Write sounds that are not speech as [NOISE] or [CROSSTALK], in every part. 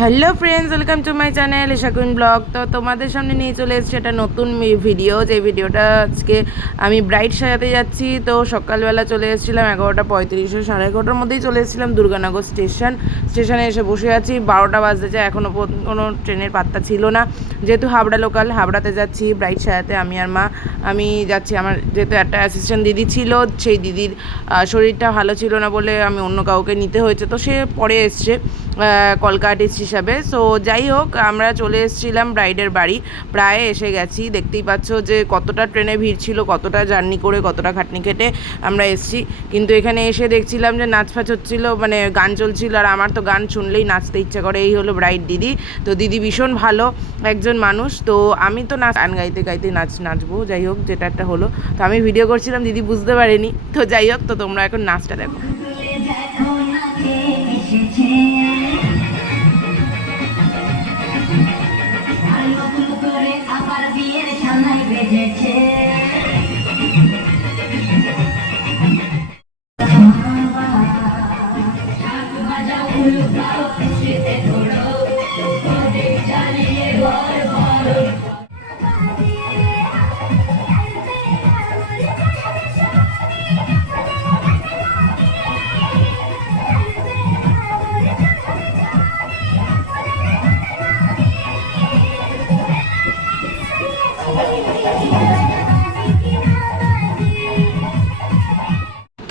Hello friends welcome to my channel ইশাকুন blog তো তোমাদের সামনে নিয়ে চলে এসেছে একটা নতুন ভিডিও যে ভিডিওটা আজকে আমি ব্রাইট সাজাতে যাচ্ছি। তো সকালবেলা চলে এসেছিলাম এগারোটা পঁয়ত্রিশে, সাড়ে এগারোটার মধ্যেই চলে এসেছিলাম দুর্গানগর স্টেশন স্টেশনে এসে বসে আছি। বারোটা বাজতে যায় এখনও কোনো ট্রেনের পাত্তা ছিল না। যেহেতু হাবড়া লোকাল হাবড়াতে যাচ্ছি ব্রাইট সাজাতে আমি আর মা। আমি যাচ্ছি, আমার যেহেতু একটা অ্যাসিস্ট্যান্ট দিদি ছিল, সেই দিদির শরীরটা ভালো ছিল না বলে আমি অন্য কাউকে নিতে হয়েছে। তো সে পরে এসছে। কলকা আর্টিস্ট হিসাবে। সো যাই হোক, আমরা চলে এসেছিলাম ব্রাইডের বাড়ি। প্রায় এসে গেছি। দেখতেই পাচ্ছ যে কতটা ট্রেনে ভিড় ছিল, কতটা জার্নি করে, কতটা খাটনি খেটে আমরা এসেছি। কিন্তু এখানে এসে দেখছিলাম যে নাচ ফাচ হচ্ছিল মানে গান চলছিল। আর আমার তো গান শুনলেই নাচতে ইচ্ছা করে। এই হলো ব্রাইড দিদি। তো দিদি ভীষণ ভালো একজন মানুষ। তো আমি তো নাচ, গান গাইতে গাইতে নাচ, নাচবো। যাই হোক, যেটা একটা হলো। তো আমি ভিডিও করছিলাম, দিদি বুঝতে পারেনি। তো যাই হোক, তো তোমরা এখন নাচটা দেখো। Take a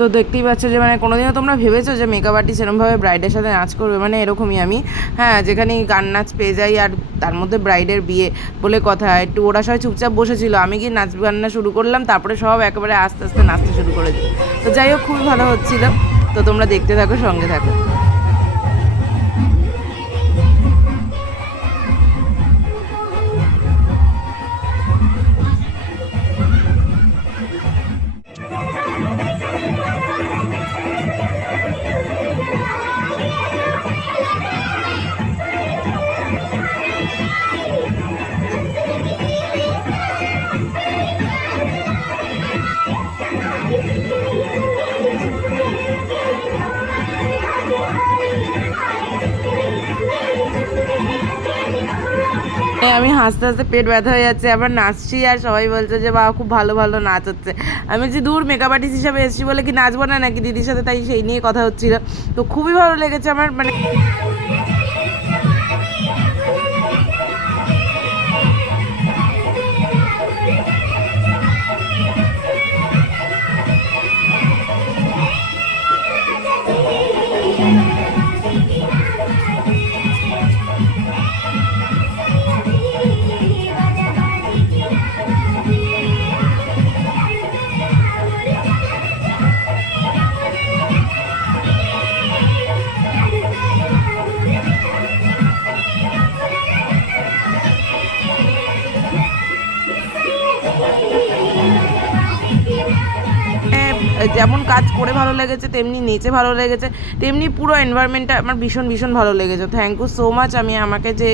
তো দেখতেই পাচ্ছ যে মানে কোনোদিনও তোমরা ভেবেছো যে মেকআপ আর্টিস্ট এরমভাবে ব্রাইডের সাথে নাচ করবে? মানে এরকমই আমি। হ্যাঁ যেখানে গান নাচ পেয়ে যাই, আর তার মধ্যে ব্রাইডের বিয়ে বলে কথা, একটু ওরা সবাই চুপচাপ বসেছিল। আমি গিয়ে নাচ গান্না শুরু করলাম, তারপরে সব একেবারে আস্তে আস্তে নাচতে শুরু করে দিল। তো যাই হোক, খুবই ভালো হচ্ছিল। তো তোমরা দেখতে থাকো, সঙ্গে থাকো। আমি হাসতে হাসতে পেট ব্যথা হয়ে যাচ্ছে, আবার নাচছি আর সবাই বলছে যে, বাবা, খুব ভালো ভালো নাচ হচ্ছে। আমি যে দূর মেকআপ আর্টিস্ট হিসাবে এসেছি বলে কি নাচবো না নাকি? দিদির সাথে তাই সেই নিয়ে কথা হচ্ছিল। তো খুবই ভালো লেগেছে আমার মানে যেমন কাজ করে ভালো লেগেছে, তেমনি নেচে ভালো লেগেছে, তেমনি পুরো এনভায়রনমেন্টটা আমার ভীষণ ভীষণ ভালো লেগেছে। থ্যাংক ইউ সো মাচ আমি আমাকে যে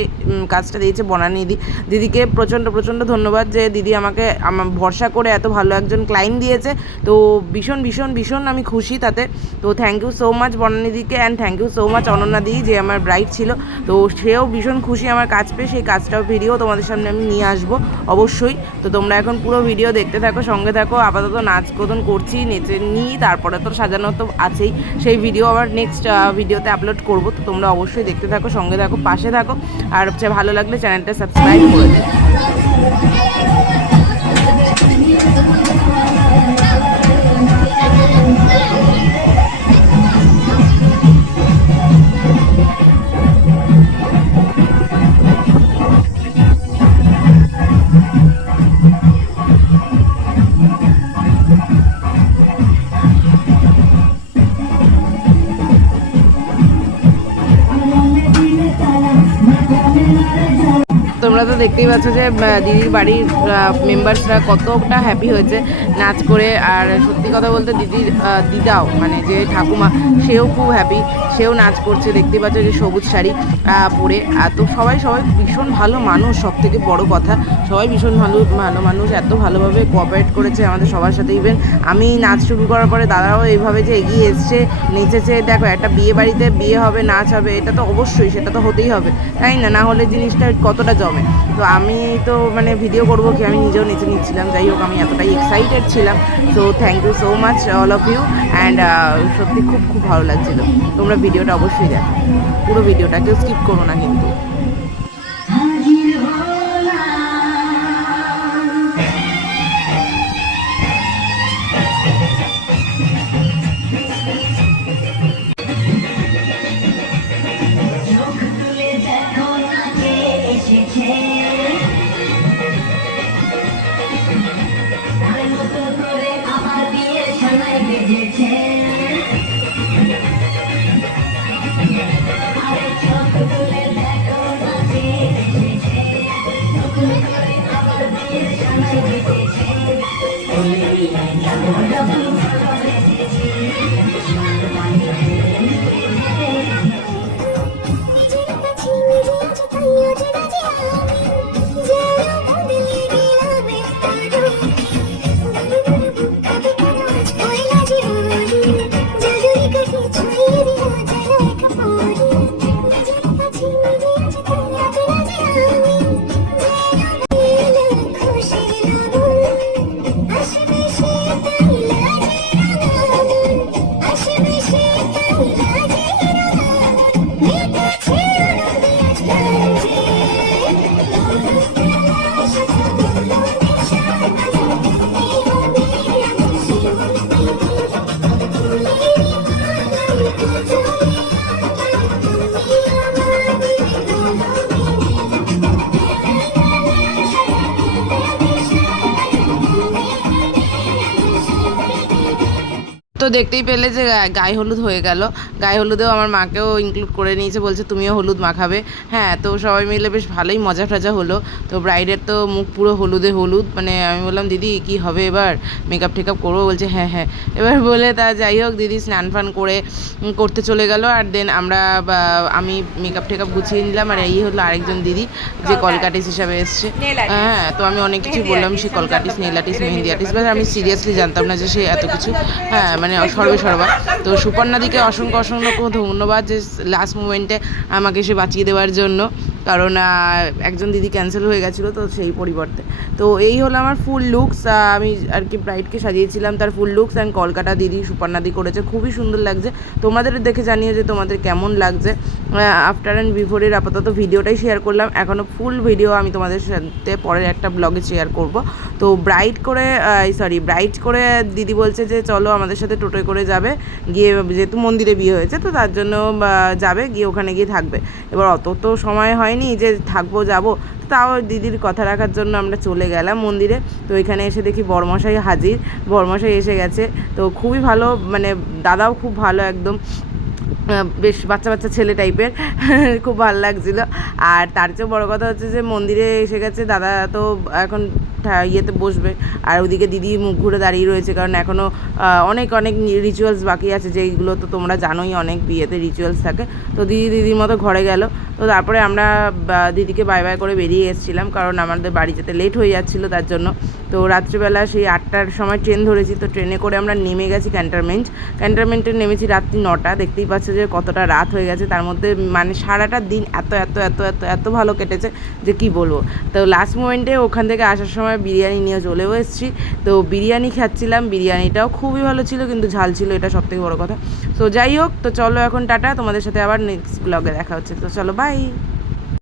কাজটা দিয়েছে বনানি দি, দিদিকে প্রচণ্ড প্রচণ্ড ধন্যবাদ যে দিদি আমাকে আমার ভরসা করে এত ভালো একজন ক্লায়েন্ট দিয়েছে। তো ভীষণ ভীষণ ভীষণ আমি খুশি তাতে। তো thank you so much Banani দিকে and thank you so much Ananya di, যে আমার ব্রাইট ছিল। তো সেও ভীষণ খুশি আমার কাজ পেয়ে, সেই কাজটাও ভিডিও তোমাদের সামনে আমি নিয়ে আসব, অবশ্যই। তো তোমরা এখন পুরো ভিডিও দেখতে থাকো, সঙ্গে থাকো, আপাতত নাচ কোদন করছি, নেচে নিই তারপরে তো সাজানো তো আছেই। সেই ভিডিও আবার নেক্সট ভিডিওতে আপলোড করব। তো তোমরা অবশ্যই দেখতে থাকো, সঙ্গে থাকো, পাশে থাকো। আর হচ্ছে ভালো লাগলে চ্যানেলটা সাবস্ক্রাইব করে দেবে দেখতেই পাচ্ছ যে দিদির বাড়ির মেম্বার্সরা কতটা হ্যাপি হয়েছে নাচ করে। আর সত্যি কথা বলতে দিদির দিদাও মানে যে ঠাকুমা, সেও খুব হ্যাপি সেও নাচ করছে দেখতে পাচ্ছ যে সবুজ শাড়ি পরে। আর তো সবাই সবাই ভীষণ ভালো মানুষ সব থেকে বড় কথা। সবাই ভীষণ ভালো ভালো মানুষ, এত ভালোভাবে কোঅপারেট করেছে আমাদের সবার সাথে। ইভেন আমি নাচ শুরু করার পরে দাদারাও এইভাবে যে এগিয়ে এসছে, নেচেছে, দেখো, একটা বিয়ে বাড়িতে বিয়ে হবে, নাচ হবে, এটা তো অবশ্যই, সেটা তো হতেই হবে। তাই না? না হলে জিনিসটা কতটা জমে? তো আমি তো মানে ভিডিও করব কি? আমি নিজেও নেচে নিচ্ছিলাম। যাই হোক, আমি এতটাই এক্সাইটেড ছিলাম। So thank you so much all of you and সত্যি খুব খুব ভালো লাগছিল। তোমরা ভিডিওটা অবশ্যই দেখো। পুরো ভিডিওটা কেউ স্কিপ করো না কিন্তু। you take তো দেখতেই পেলে যে গায়ে হলুদ হয়ে গেল। গায়ে হলুদেও আমার মাকেও ইনক্লুড করে নিয়েছে বলছে তুমিও হলুদ মাখাবে। হ্যাঁ তো সবাই মিলে বেশ ভালোই মজা টজা হলো। তো ব্রাইডের তো মুখ পুরো হলুদে হলুদ। মানে আমি বললাম দিদি কি হবে এবার? মেকআপ টেকআপ করব? বলছে হ্যাঁ হ্যাঁ। এবার বলে তা যাই হোক দিদি স্নান ফান করে করতে চলে গেল। আর দেন আমরা বা, আমি মেকআপ টেকআপ গুছিয়ে নিলাম। আর এই হলো আরেকজন দিদি যে কলকাটিস হিসাবে এসছে। হ্যাঁ তো আমি অনেক কিছু বললাম সে কলকাটিস নেল আর্টিস্ট মেহেন্দি আর্টিস্ট। আমি সিরিয়াসলি জানতাম না যে সে এত কিছু। হ্যাঁ মানে সর্বে সর্বা। তো সুপর্ণাদিকে অসংখ্য অসংখ্য ধন্যবাদ যে লাস্ট মোমেন্টে আমাকে সে বাঁচিয়ে দেওয়ার জন্য। কারণ একজন দিদি ক্যান্সেল হয়ে গেছিল তো সেই পরিবর্তে। তো এই হলো আমার ফুল লুকস আমি আর কি ব্রাইডকে সাজিয়েছিলাম তার ফুল লুকস অ্যান্ড কলকাতা দিদি সুপর্ণাদি করেছে। খুবই সুন্দর লাগছে। তোমাদের দেখে জানিও যে তোমাদের কেমন লাগছে। আফটার অ্যান্ড বিফোরের আপাতত ভিডিওটাই শেয়ার করলাম। এখনও ফুল ভিডিও আমি তোমাদের সাথে পরের একটা ব্লগে শেয়ার করব। তো ব্রাইড করে সরি ব্রাইড করে দিদি বলছে যে, চলো আমাদের সাথে টোটোয় করে যাবে। গিয়ে যেহেতু মন্দিরে বিয়ে হয়েছে, তো তার জন্য যাবে, গিয়ে ওখানে গিয়ে থাকবে। এবার অত তো সময় হয়নি। যে থাকব, যাব। তাও দিদির কথা রাখার জন্য আমরা চলে গেলাম মন্দিরে। তো এখানে এসে দেখি বরমশাই হাজির। বরমশাই এসে গেছে। তো খুবই ভালো মানে দাদাও খুব ভালো একদম। বেশ বাচ্চা বাচ্চা ছেলে টাইপের। [LAUGHS] খুব ভালো লাগছিল। আর তার চেয়েও বড় কথা হচ্ছে যে মন্দিরে এসে গেছে। দাদা তো এখন ইয়েতে বসবে। আর ওদিকে দিদি মুখ ঘুরে দাঁড়িয়ে রয়েছে, কারণ এখনও অনেক অনেক রিচুয়ালস বাকি আছে, যেইগুলো তো তোমরা জানোই, অনেক বিয়েতে রিচুয়ালস থাকে। তো দিদি দিদির মতো ঘরে গেল। তো তারপরে আমরা দিদিকে বাই বাই করে বেরিয়ে এসেছিলাম, কারণ আমাদের বাড়ি যেতে লেট হয়ে যাচ্ছিল, তার জন্য তো রাত্রিবেলা সেই আটটার সময় ট্রেন ধরেছি, তো ট্রেনে করে আমরা নেমে গেছি ক্যান্টনমেন্ট। ক্যান্টনমেন্টে নেমেছি রাত্রি নটা, দেখতেই পাচ্ছ যে কতটা রাত হয়ে গেছে। তার মধ্যে মানে সারাটা দিন এত এত এত এত এত ভালো কেটেছে যে কি বলব। তো লাস্ট মোমেন্টে ওখান থেকে আসার সময় বিরিয়ানি নিয়ে চলেও এসেছি। তো বিরিয়ানি খাচ্ছিলাম, বিরিয়ানিটাও খুবই ভালো ছিল, কিন্তু ঝাল ছিল, এটা সবথেকে বড় কথা। তো যাই হোক, তো চলো এখন টাটা, তোমাদের সাথে আবার নেক্সট ব্লগে দেখা হচ্ছে। তো চলো বাই